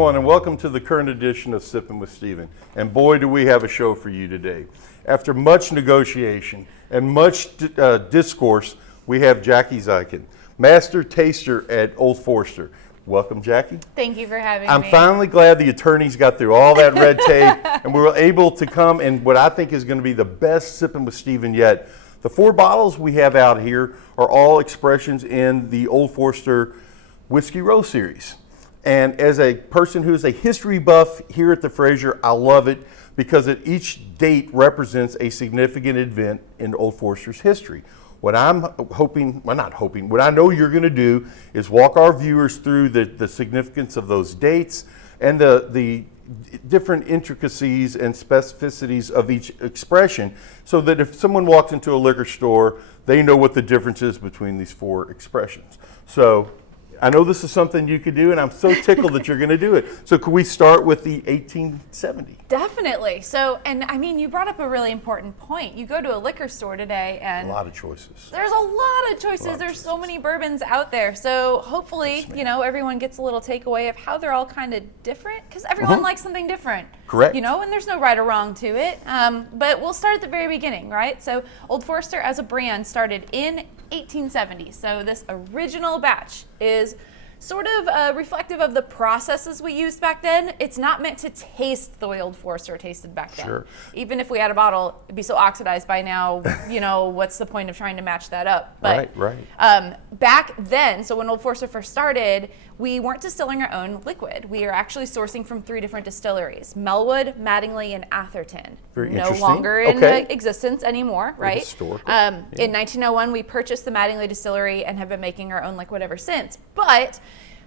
everyone, and welcome to the current edition of Sippin' with Steven. And boy, do we have a show for you today. After much negotiation and much discourse, we have Jackie Zykan, Master Taster at Old Forester. Welcome, Jackie. Thank you for having me. I'm finally glad the attorneys got through all that red tape and we were able to come in what I think is going to be the best Sippin' with Steven yet. The 4 bottles we have out here are all expressions in the Old Forester Whiskey Row series. And as a person who is a history buff here at the Fraser, I love it because each date represents a significant event in Old Forester's history. What I'm hoping, well not hoping, what I know you're going to do is walk our viewers through the significance of those dates and the different intricacies and specificities of each expression so that if someone walks into a liquor store, they know what the difference is between these 4 expressions. So I know this is something you could do, and I'm so tickled that you're going to do it. So could we start with the 1870? Definitely. So, and I mean, you brought up a really important point. You go to a liquor store today, and a lot of choices. There's a lot of choices. There's so many bourbons out there. So hopefully, you know, everyone gets a little takeaway of how they're all kind of different, because everyone likes something different. Correct. You know, and there's no right or wrong to it. But we'll start at the very beginning, right? So Old Forester as a brand started in 1870. So this original batch is sort of reflective of the processes we used back then. It's not meant to taste the way Old Forester tasted back then. Sure. Even if we had a bottle, it'd be so oxidized by now, you know, what's the point of trying to match that up? But, right. Back then, so when Old Forester first started, we weren't distilling our own liquid. We are actually sourcing from 3 different distilleries: Melwood, Mattingly, and Atherton. Very no interesting. longer in existence anymore, right? In 1901, we purchased the Mattingly distillery and have been making our own liquid ever since. But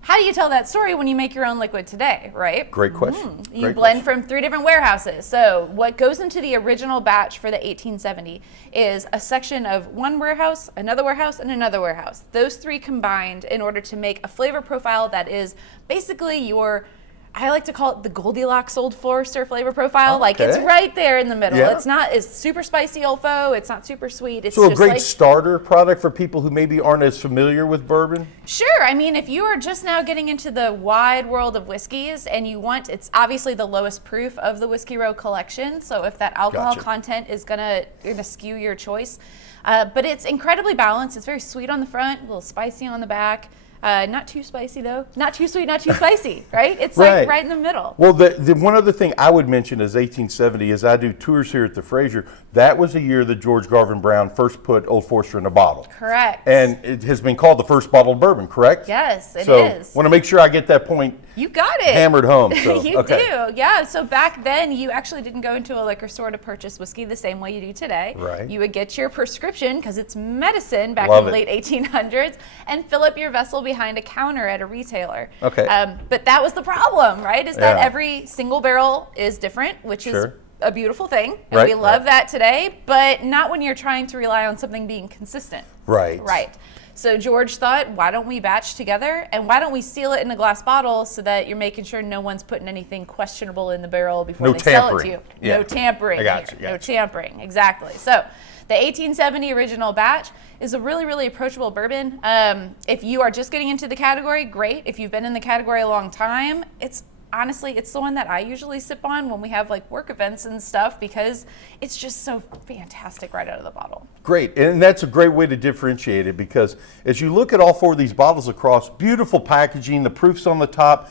how do you tell that story when you make your own liquid today, right? Great question. You blend from 3 different warehouses. So what goes into the original batch for the 1870 is a section of one warehouse, and another warehouse. Those 3 combined in order to make a flavor profile that is basically your, I like to call it the Goldilocks Old Forester flavor profile. Like it's right there in the middle. Yeah. It's super spicy Olfo. It's not super sweet. It's so just a great starter product for people who maybe aren't as familiar with bourbon? Sure. I mean, if you are just now getting into the wide world of whiskeys and you want, it's obviously the lowest proof of the Whiskey Row collection. So if that alcohol content is gonna skew your choice, but it's incredibly balanced. It's very sweet on the front, a little spicy on the back. Not too spicy though. Not too sweet, not too spicy, right? It's like right in the middle. Well, the one other thing I would mention is 1870, as I do tours here at the Fraser, that was the year that George Garvin Brown first put Old Forester in a bottle. Correct. And it has been called the first bottled bourbon, correct? Yes, it is. So want to make sure I get that point. You got it. Hammered home. So, you do, yeah. So back then, you actually didn't go into a liquor store to purchase whiskey the same way you do today. Right. You would get your prescription, because it's medicine back in the late 1800s, and fill up your vessel behind a counter at a retailer. Okay. But that was the problem, right? Is that every single barrel is different, which is a beautiful thing, and we love that today, but not when you're trying to rely on something being consistent. Right. Right. So George thought, why don't we batch together, and why don't we seal it in a glass bottle so that you're making sure no one's putting anything questionable in the barrel before they sell it to you. Yeah. No tampering. I got you. No tampering. Exactly. So the 1870 original batch is a really, really approachable bourbon. If you are just getting into the category, great. If you've been in the category a long time, honestly, it's the one that I usually sip on when we have like work events and stuff, because it's just so fantastic right out of the bottle. Great, and that's a great way to differentiate it, because as you look at all 4 of these bottles across, beautiful packaging, the proofs on the top,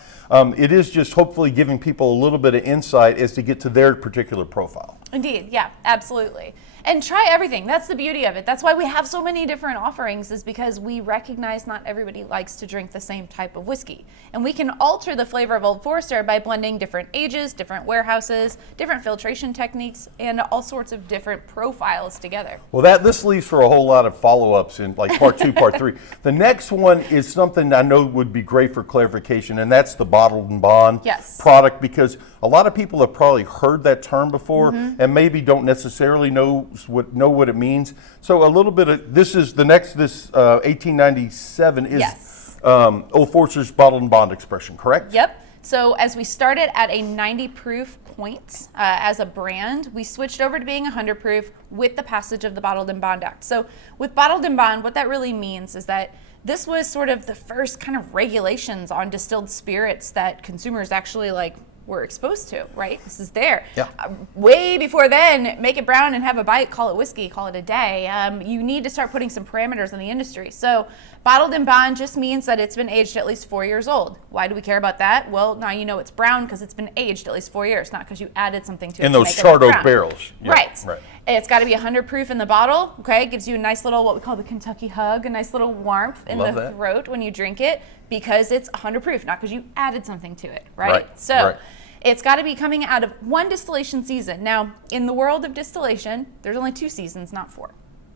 it is just hopefully giving people a little bit of insight as to get to their particular profile. Indeed, yeah, absolutely. And try everything. That's the beauty of it. That's why we have so many different offerings, is because we recognize not everybody likes to drink the same type of whiskey. And we can alter the flavor of Old Forester by blending different ages, different warehouses, different filtration techniques, and all sorts of different profiles together. Well, this leaves for a whole lot of follow-ups in like part 2, part 3. The next one is something I know would be great for clarification, and that's the bottled and bond product, because a lot of people have probably heard that term before and maybe don't necessarily know what it means. So a little bit of this 1897 is Old Forester's bottled and bond expression, correct? Yep. So as we started at a 90 proof point as a brand, we switched over to being 100 proof with the passage of the Bottled and Bond Act. So with Bottled and Bond, what that really means is that this was sort of the first kind of regulations on distilled spirits that consumers actually like were exposed to, right? This is there. Yeah. Way before then, make it brown and have a bite, call it whiskey, call it a day. You need to start putting some parameters in the industry. So bottled in bond just means that it's been aged at least 4 years old. Why do we care about that? Well, now you know it's brown because it's been aged at least 4 years, not because you added something to it. In to those make it charred look oak brown. barrels. Yeah, Right. It's got to be 100 proof in the bottle, okay? Gives you a nice little, what we call the Kentucky hug, a nice little warmth in Love the that. throat when you drink it because it's 100 proof, not because you added something to it, right? Right, So right. it's got to be coming out of one distillation season. Now, in the world of distillation, there's only 2 seasons, not 4.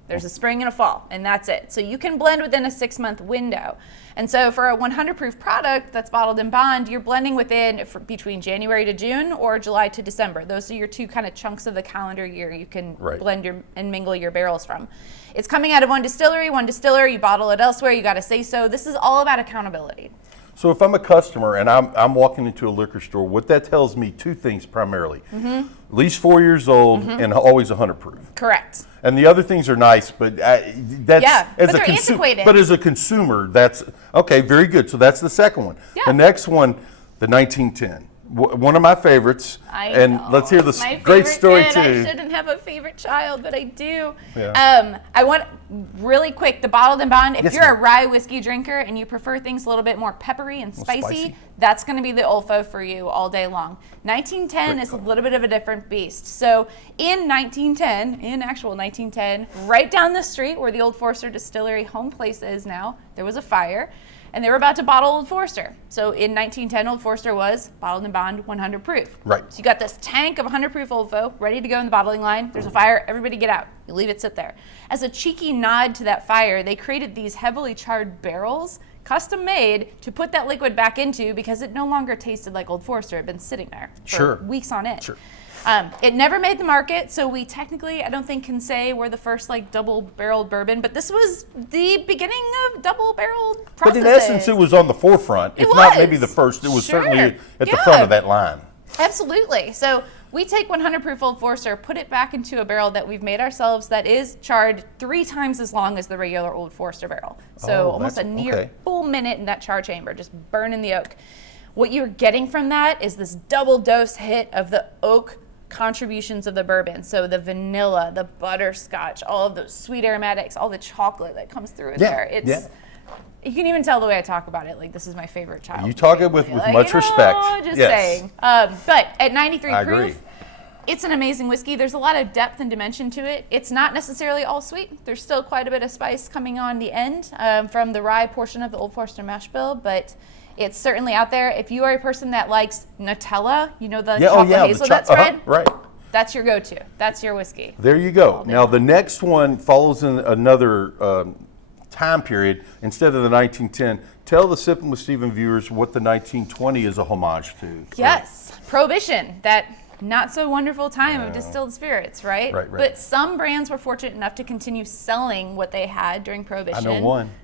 There's a spring and a fall, and that's it. So you can blend within a 6-month window. And so for a 100 proof product that's bottled in bond, you're blending within between January to June or July to December. Those are your 2 kind of chunks of the calendar year you can blend and mingle your barrels from. It's coming out of one distiller, you bottle it elsewhere, you got to say so. This is all about accountability. So if I'm a customer and I'm walking into a liquor store, what that tells me 2 things primarily. At least 4 years old and always 100 proof. Correct. And the other things are nice, but that's Yeah, but they're antiquated. But as a consumer, that's okay. Very good. So that's the second one. Yeah. The next one, the 1910. One of my favorites. And know. let's hear this My great favorite story kid. too. I shouldn't have a favorite child, but I do. Yeah. I want really quick the bottled and bond. If Yes, you're ma'am. a rye whiskey drinker and you prefer things a little bit more peppery and spicy, that's going to be the Olfo for you all day long. 1910 Great is call. a little bit of a different beast. So in 1910, in actual 1910, right down the street where the Old Forester Distillery home place is now, there was a fire. And they were about to bottle Old Forester. So in 1910, Old Forester was bottled and bond 100 proof. Right. So you got this tank of 100 proof Olfo ready to go in the bottling line. There's a fire. Everybody get out. You leave it sit there. As a cheeky nod to that fire, they created these heavily charred barrels, custom made, to put that liquid back into because it no longer tasted like Old Forester. It had been sitting there for weeks on end. Sure. It never made the market, so we technically, I don't think, can say we're the first like double-barreled bourbon, but this was the beginning of double-barreled processes. But in essence, it was on the forefront. If not maybe the first, it was certainly at the front of that line. Absolutely. So we take 100 proof Old Forester, put it back into a barrel that we've made ourselves that is charred 3 times as long as the regular Old Forester barrel. So almost a near full minute in that char chamber, just burning the oak. What you're getting from that is this double dose hit of the oak contributions of the bourbon. So the vanilla, the butterscotch, all of those sweet aromatics, all the chocolate that comes through in there. You can even tell the way I talk about it. Like, this is my favorite child. You talk it with much respect. Just saying. But at 93 I proof, agree. it's an amazing whiskey. There's a lot of depth and dimension to it. It's not necessarily all sweet. There's still quite a bit of spice coming on the end from the rye portion of the Old Forester mash bill, but it's certainly out there. If you are a person that likes Nutella, you know the chocolate hazelnut spread? Right. That's your go-to. That's your whiskey. There you go. Now the next one follows in another time period. Instead of the 1910, tell the Sippin' with Stephen viewers what the 1920 is a homage to. Yes, Prohibition, that not so wonderful time of distilled spirits, right? Right. But some brands were fortunate enough to continue selling what they had during Prohibition.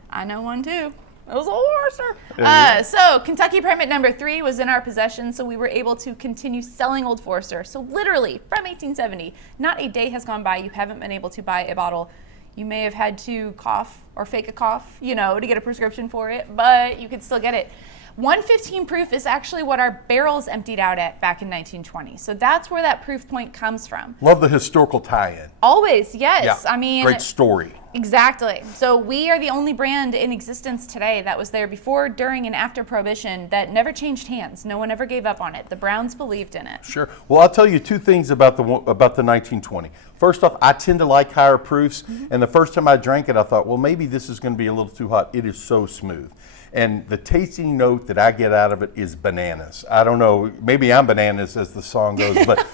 I know one too. It was Old Forester. So Kentucky permit number 3 was in our possession, so we were able to continue selling Old Forester. So literally from 1870, not a day has gone by you haven't been able to buy a bottle. You may have had to cough or fake a cough, to get a prescription for it, but you could still get it. 115 proof is actually what our barrels emptied out at back in 1920. So that's where that proof point comes from. Love the historical tie-in. Always, yes. Yeah. I mean, great story. Exactly. So we are the only brand in existence today that was there before, during, and after Prohibition that never changed hands. No one ever gave up on it. The Browns believed in it. Sure. Well, I'll tell you 2 things about the 1920. First off, I tend to like higher proofs, and the first time I drank it, I thought, well, maybe this is going to be a little too hot. It is so smooth. And the tasting note that I get out of it is bananas. I don't know, maybe I'm bananas as the song goes, but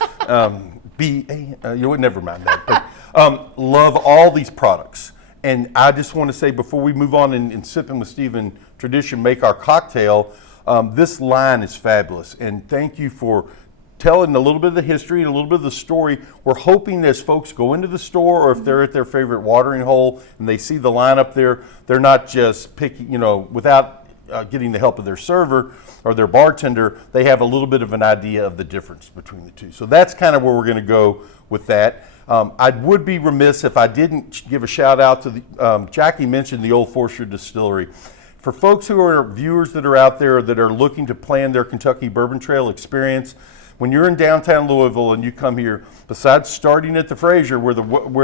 you would never mind that. But love all these products. And I just want to say, before we move on in Sippin' with Stephen tradition, make our cocktail, this line is fabulous. And thank you for telling a little bit of the history and a little bit of the story. We're hoping as folks go into the store, or if they're at their favorite watering hole and they see the line up there, they're not just picking, without getting the help of their server or their bartender, they have a little bit of an idea of the difference between the two. So that's kind of where we're going to go with that. I would be remiss if I didn't give a shout out to the, Jackie mentioned the Old Forester Distillery. For folks who are viewers that are out there that are looking to plan their Kentucky Bourbon Trail experience, when you're in downtown Louisville and you come here, besides starting at the Fraser where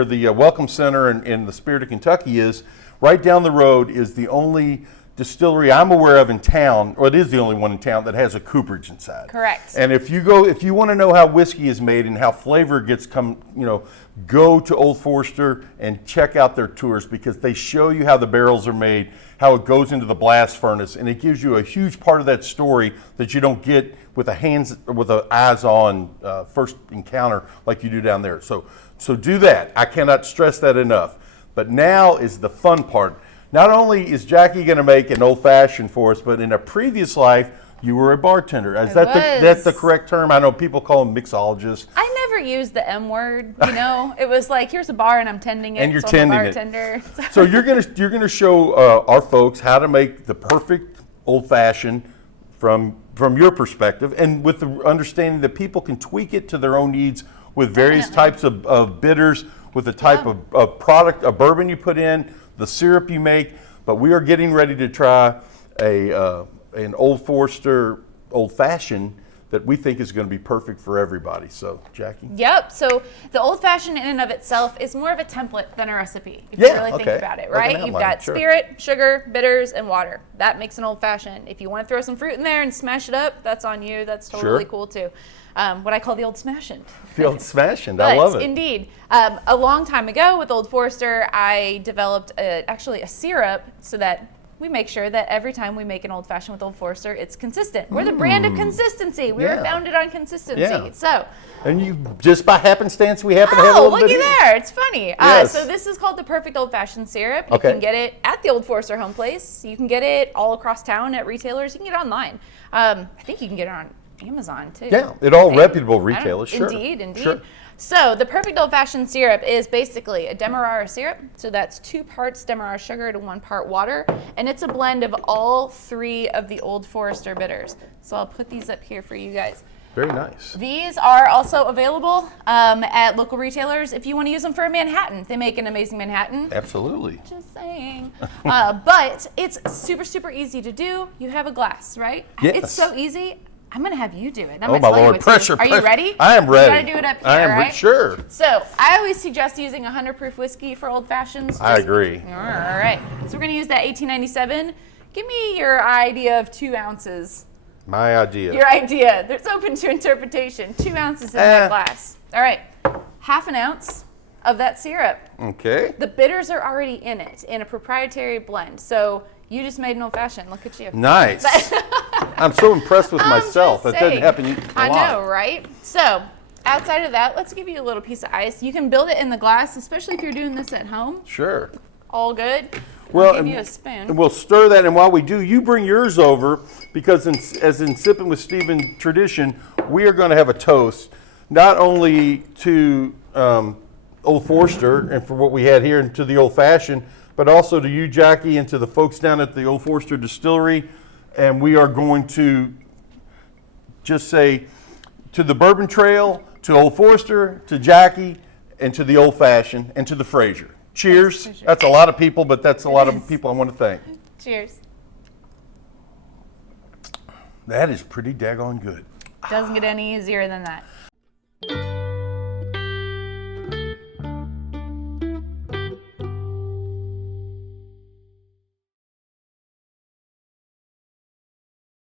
the Welcome Center and the Spirit of Kentucky is, right down the road is the only distillery I'm aware of in town, or it is the only one in town that has a cooperage inside. Correct. And if you want to know how whiskey is made and how flavor gets go to Old Forester and check out their tours, because they show you how the barrels are made, how it goes into the blast furnace, and it gives you a huge part of that story that you don't get with a eyes on first encounter like you do down there. So do that. I cannot stress that enough. But now is the fun part. Not only is Jackie going to make an old fashioned for us, but in a previous life, you were a bartender. That's the correct term? I know people call them mixologists. I never used the M word, It was like, here's a bar and I'm tending it. And you're so tending I'm a bartender. it. So you're gonna show our folks how to make the perfect old fashioned from your perspective, and with the understanding that people can tweak it to their own needs with various types of bitters, with the type of product, a bourbon you put in, the syrup you make. But we are getting ready to try an Old Forester Old Fashioned that we think is going to be perfect for everybody. So, Jackie? Yep. So the Old Fashioned in and of itself is more of a template than a recipe, if you really think about it, right? You've got spirit, sugar, bitters, and water. That makes an Old Fashioned. If you want to throw some fruit in there and smash it up, that's on you. That's totally cool too. What I call the Old Smashin'. The Old Smashin', I love it. Indeed. A long time ago with Old Forester, I developed actually a syrup so that we make sure that every time we make an Old Fashioned with Old Forester, it's consistent. We're the brand of consistency. We were founded on consistency. Yeah. So, and you, just by happenstance, we happen to have a little bit. Oh, looky there. It's funny. Yes. So this is called the Perfect Old Fashioned Syrup. You Okay. can get it at the Old Forester home place. You can get it all across town at retailers. You can get it online. I think you can get it on Amazon too. Yeah, at all reputable retailers, sure. Indeed. Sure. So the Perfect Old Fashioned Syrup is basically a Demerara syrup. So that's 2 parts Demerara sugar to 1 part water. And it's a blend of all 3 of the Old Forester bitters. So I'll put these up here for you guys. Very nice. These are also available at local retailers if you want to use them for a Manhattan. They make an amazing Manhattan. Absolutely. Just saying. But it's super, super easy to do. You have a glass, right? Yes. It's so easy. I'm going to have you do it. Oh, my Lord. Pressure. Are you ready? I am ready. You got to do it up here, I am right? Sure. So I always suggest using 100 proof whiskey for Old Fashions. I agree. All right. So we're going to use that 1897. Give me your idea of 2 ounces. My idea. Your idea. It's open to interpretation. 2 ounces in that glass. All right. 1/2 ounce of that syrup. Okay. The bitters are already in it in a proprietary blend. So you just made an Old Fashioned. Look at you. Nice. I'm so impressed with myself. That doesn't happen a lot. I know, right? So outside of that, let's give you a little piece of ice. You can build it in the glass, especially if you're doing this at home. Sure. All good. Well, I'll give you a spoon. And we'll stir that, and while we do, you bring yours over, because as in Sippin' with Stephen tradition, we are going to have a toast, not only to Old Forester and for what we had here, and to the Old Fashioned, but also to you, Jackie, and to the folks down at the Old Forester Distillery. And we are going to just say to the Bourbon Trail, to Old Forester, to Jackie, and to the Old Fashioned, and to the Fraser. Cheers. That's a lot of people, but that's a lot of people I want to thank. Cheers. That is pretty daggone good. Doesn't get any easier than that.